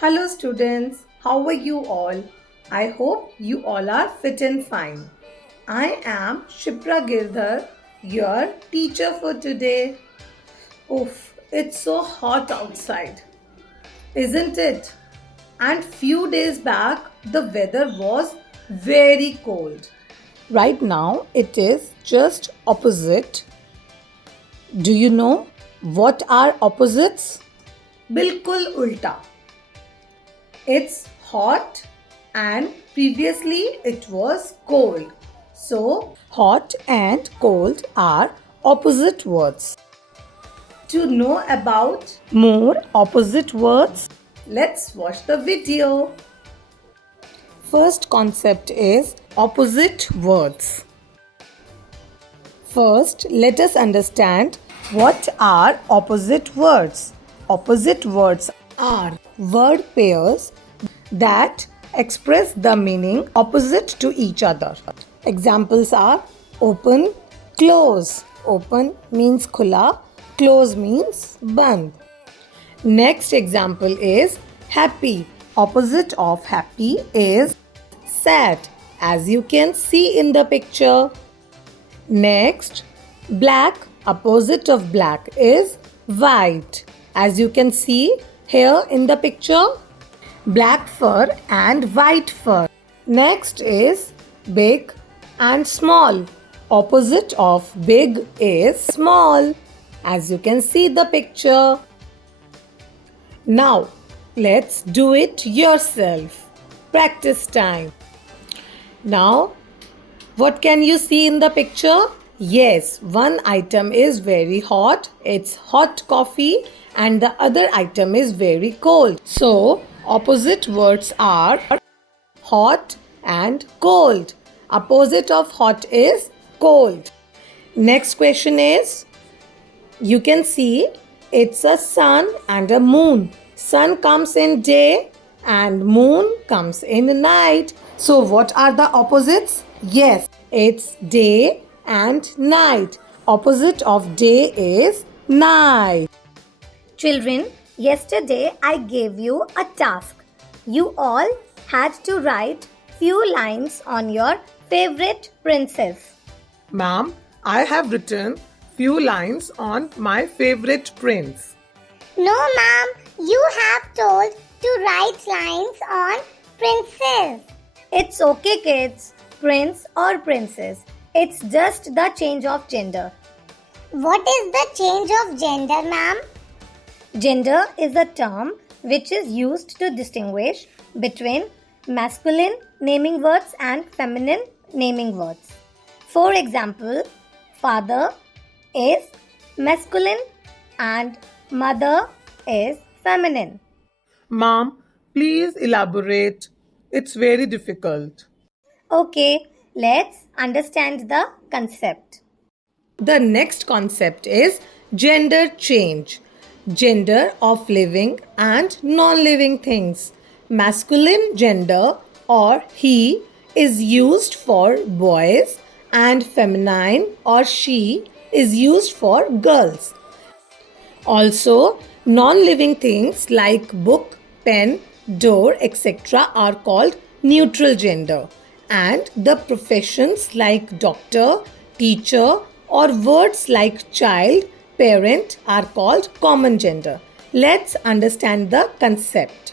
Hello students, how are you all? I hope you all are fit and fine. I am Shipra Girdhar, your teacher for today. Oof, it's so hot outside, isn't it? And few days back the weather was very cold. Right now it is just opposite. Do you know what are opposites? बिल्कुल उल्टा. It's hot and previously it was cold. So, hot and cold are opposite words. To know about more opposite words, let's watch the video. First concept is opposite words. First, let us understand what are opposite words. Opposite words are word pairs that express the meaning opposite to each other. Examples are open, close. Open means khula, close means band. Next example is happy. Opposite of happy is sad, as you can see in the picture. Next, black. Opposite of black is white, as you can see here in the picture. Black fur and white fur. Next is big and small. Opposite of big is small, as you can see the picture. Now, let's do it yourself. Practice time. Now, what can you see in the picture? Yes, one item is very hot. It's hot coffee, and the other item is very cold. So, opposite words are hot and cold. Opposite of hot is cold. Next question is, you can see it's a sun and a moon. Sun comes in day and moon comes in night. So what are the opposites? Yes, it's day and night. Opposite of day is night. Children, yesterday I gave you a task. You all had to write few lines on your favorite princess. Ma'am, I have written few lines on my favorite prince. No, ma'am, you have told to write lines on princess. It's okay, kids. Prince or princess. It's just the change of gender. What is the change of gender, ma'am? Gender is a term which is used to distinguish between masculine naming words and feminine naming words. For example, father is masculine and mother is feminine. Ma'am, please elaborate. It's very difficult. Okay, let's understand the concept. The next concept is gender change. Gender of living and non-living things. Masculine gender or he is used for boys and feminine or she is used for girls. Also, non-living things like book, pen, door, etc. are called neutral gender, and the professions like doctor, teacher, or words like child, parent are called common gender. Let's understand the concept.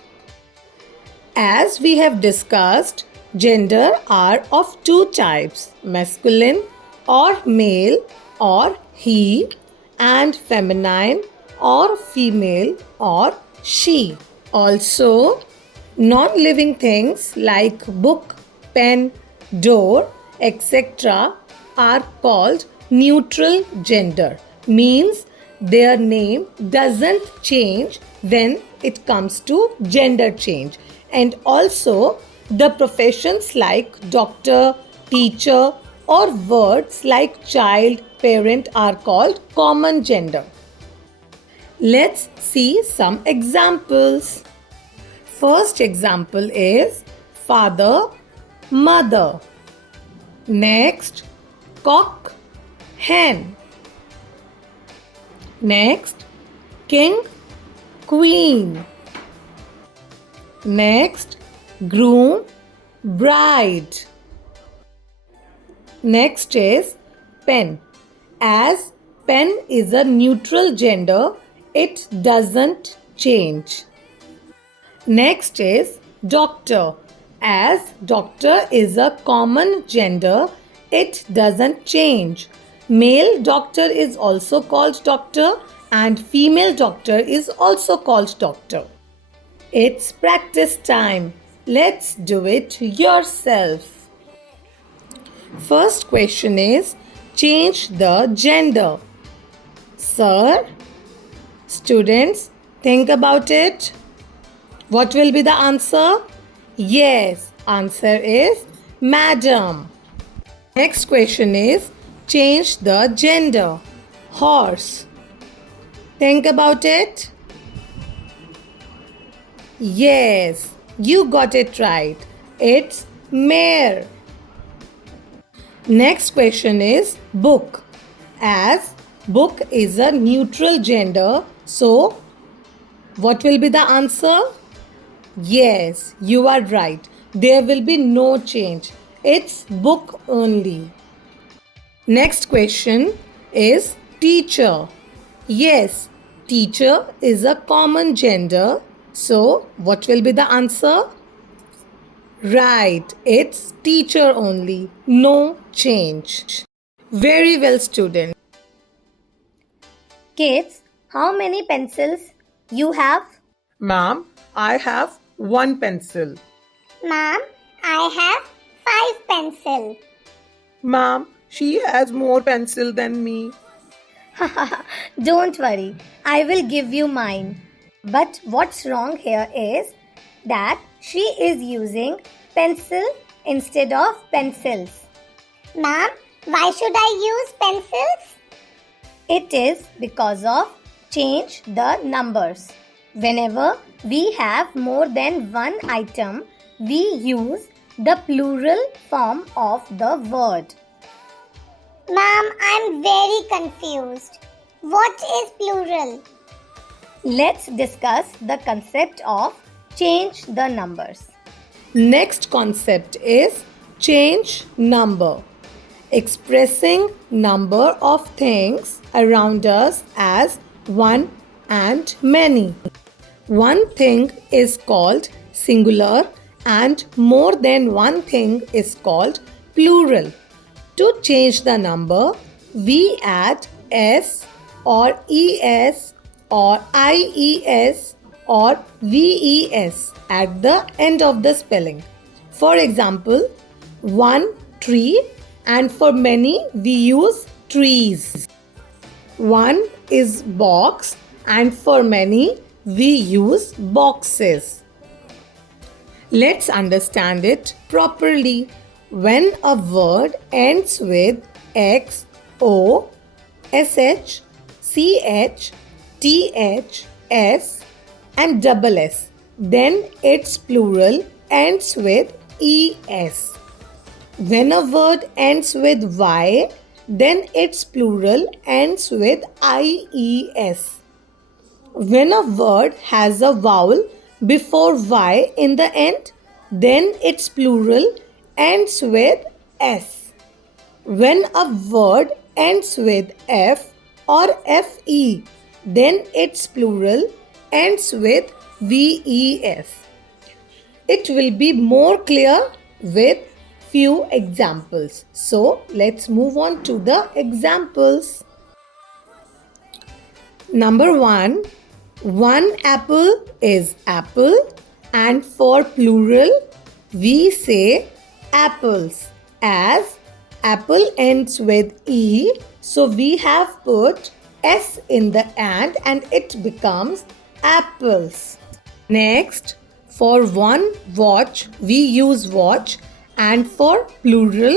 As we have discussed, gender are of two types, masculine or male or he, and feminine or female or she. Also, non-living things like book, pen, door, etc. are called neutral gender. Means their name doesn't change when it comes to gender change. And also, the professions like doctor, teacher, or words like child, parent are called common gender. Let's see some examples. First example is father, mother. Next, cock, hen. Next, king, queen. Next, groom, bride. Next is pen. As pen is a neutral gender, it doesn't change. Next is doctor. As doctor is a common gender, it doesn't change. Male doctor is also called doctor and female doctor is also called doctor. It's practice time. Let's do it yourself. First question is change the gender. Sir, students, think about it. What will be the answer? Yes, answer is madam. Next question is change the gender. Horse. Think about it. Yes, you got it right. It's mare. Next question is book. As book is a neutral gender, so what will be the answer? Yes, you are right. There will be no change. It's book only. Next question is teacher. Yes, teacher is a common gender. So, what will be the answer? Right, it's teacher only. No change. Very well, student. Kids, how many pencils you have? Ma'am, I have one pencil. Ma'am, I have 5 pencils. Ma'am, she has more pencil than me. Don't worry, I will give you mine. But what's wrong here is that she is using pencil instead of pencils. Ma'am, why should I use pencils? It is because of change the numbers. Whenever we have more than one item, we use the plural form of the word. Ma'am, I'm very confused. What is plural? Let's discuss the concept of change the numbers. Next concept is change number. Expressing number of things around us as one and many. One thing is called singular and more than one thing is called plural. To change the number, we add s or es or ies or ves at the end of the spelling. For example, one tree and for many we use trees. One is box and for many we use boxes. Let's understand it properly. When a word ends with x, o, sh, ch, th, s and double s, then its plural ends with es. When a word ends with y, then its plural ends with ies. When a word has a vowel before y in the end, then its plural ends with s. When a word ends with f or fe, then its plural ends with ves. It will be more clear with few examples. So let's move on to the examples. Number 1. One apple is apple and for plural we say apples. As apple ends with e, so we have put s in the end and it becomes apples. Next, for one watch we use watch and for plural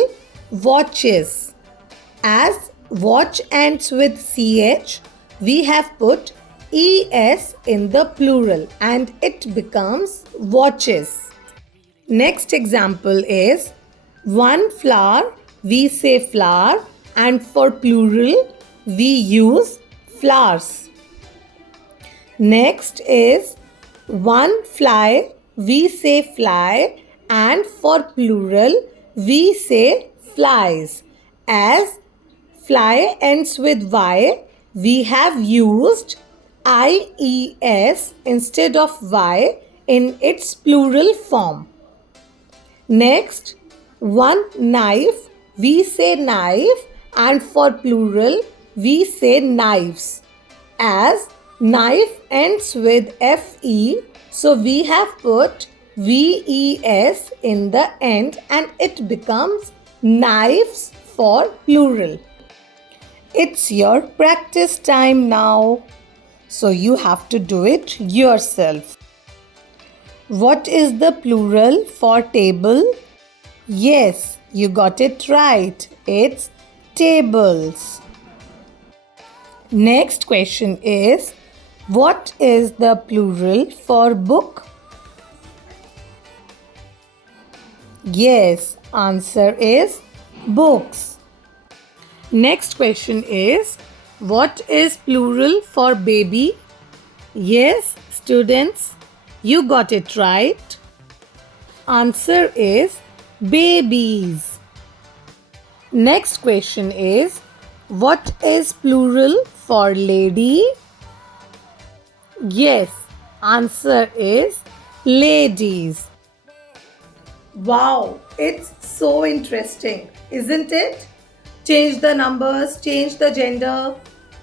watches. As watch ends with ch, we have put es in the plural and it becomes watches. Next example is one flower we say flower and for plural we use flowers. Next is one fly we say fly, and for plural, we say flies. As fly ends with Y, we have used IES instead of Y in its plural form. Next, one knife, we say knife, and for plural, we say knives. As knife ends with FE, so we have put VES in the end and it becomes knives for plural. It's your practice time now, so you have to do it yourself. What is the plural for table? Yes, you got it right. It's tables. Next question is, what is the plural for book? Yes, answer is books. Next question is, what is plural for baby? Yes, students, you got it right. Answer is babies. Next question is, what is plural for lady? Yes, answer is ladies. Wow, it's so interesting, isn't it? Change the numbers, change the gender,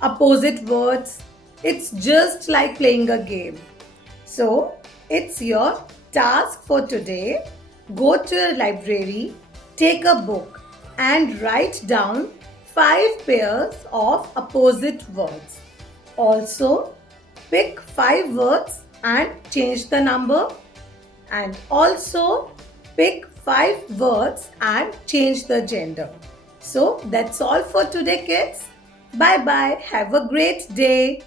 opposite words. It's just like playing a game. So, it's your task for today. Go to your library, take a book, and write down 5 pairs of opposite words. Also, pick 5 words and change the number. And also, pick 5 words and change the gender. So, that's all for today, kids. Bye bye. Have a great day.